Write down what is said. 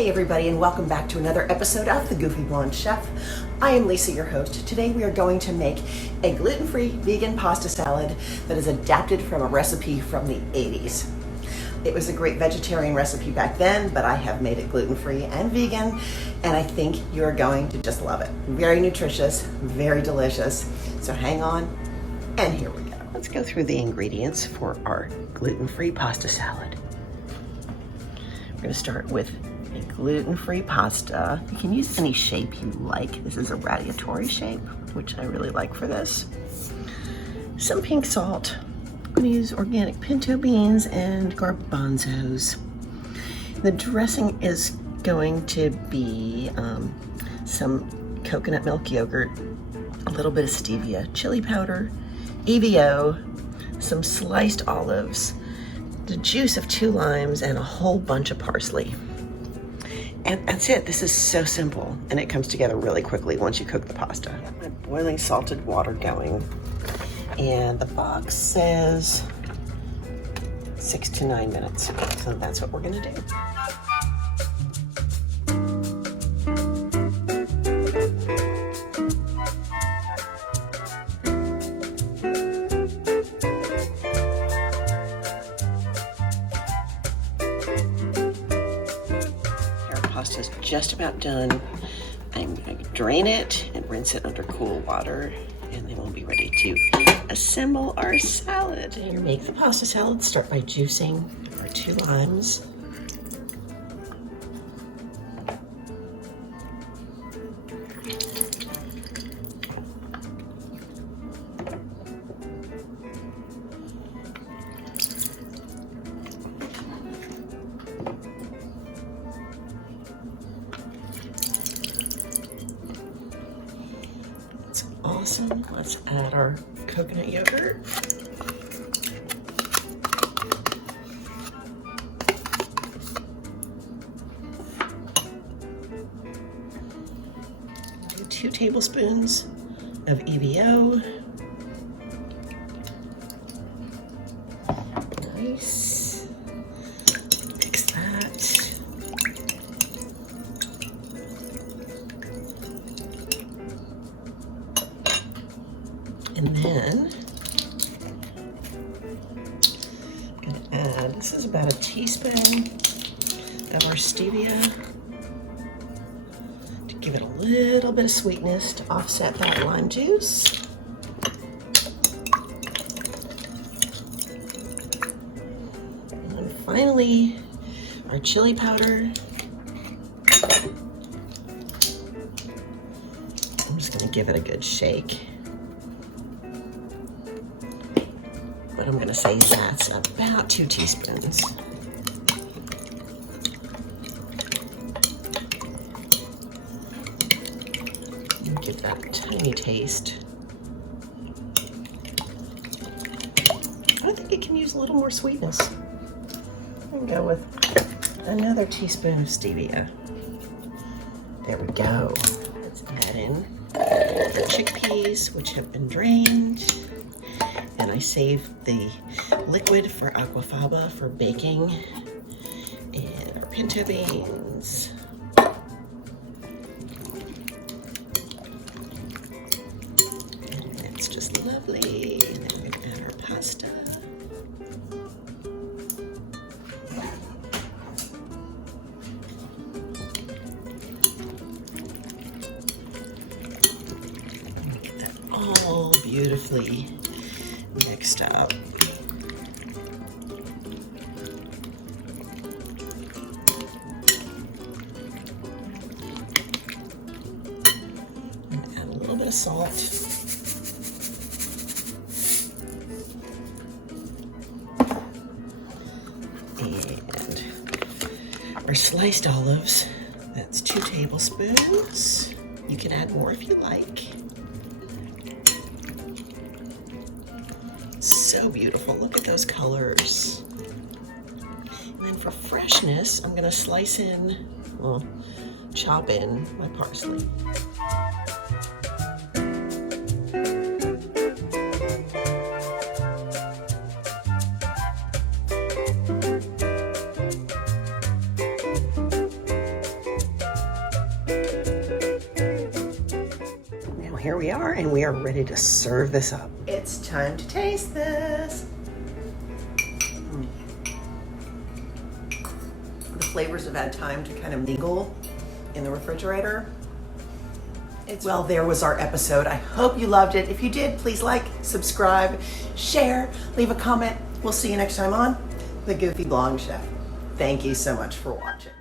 Hey everybody, and welcome back to another episode of The Goofy Blonde Chef. I am Lisa, your host. Today we are going to make a gluten-free vegan pasta salad that is adapted from a recipe from the 80s. It was a great vegetarian recipe back then, but I have made it gluten-free and vegan, and I think you're going to just love it. Very nutritious, very delicious. So hang on, and here we go. Let's go through the ingredients for our gluten-free pasta salad. We're going to start with a gluten-free pasta. You can use any shape you like. This is a radiatory shape, which I really like for this. Some pink salt. I'm going to use organic pinto beans and garbanzos. The dressing is going to be some coconut milk yogurt, a little bit of stevia, chili powder, EVO, some sliced olives, the juice of 2 limes, and a whole bunch of parsley. And that's it. This is so simple, and it comes together really quickly once you cook the pasta. I have my boiling salted water going, and the box says 6 to 9 minutes. So that's what we're gonna do. Pasta's just about done. I'm going to drain it and rinse it under cool water, and then we'll be ready to assemble our salad. Here, make the pasta salad. Start by juicing our 2 limes. Awesome. Let's add our coconut yogurt. Do 2 tablespoons of EVO. Nice. Mix that. And then I'm going to add, this is about a teaspoon of our stevia to give it a little bit of sweetness to offset that lime juice. And then finally, our chili powder. I'm just going to give it a good shake. But I'm going to say that's about 2 teaspoons. And give that a tiny taste. I think it can use a little more sweetness. I'm going to go with another teaspoon of stevia. There we go. Let's add in the chickpeas, which have been drained. And I saved the liquid for aquafaba for baking, and our pinto beans. And that's just lovely. And then we're gonna add our pasta. And get that all beautifully mixed up. And add a little bit of salt. And our sliced olives, that's 2 tablespoons. You can add more if you like. So beautiful. Look at those colors. And then for freshness, I'm going to slice in, well, chop in my parsley. here we are, and we are ready to serve this up. It's time to taste this. The flavors have had time to kind of mingle in the refrigerator. Well, there was our episode. I hope you loved it. If you did, please like, subscribe, share, leave a comment. We'll see you next time on The Goofy Blonde Chef. Thank you so much for watching.